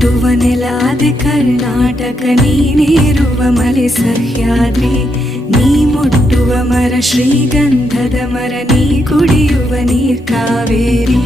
ಹುಟ್ಟುವ ನೆಲಾದೆ ಕರ್ನಾಟಕ, ನೀನೇರುವ ಮಲೆ ಸಹ್ಯಾದ್ರಿ, ನೀ ಮುಟ್ಟುವ ಮರ ಶ್ರೀಗಂಧದ ಮರ, ನೀ ಕುಡಿಯುವ ನೀರ್ ಕಾವೇರಿ.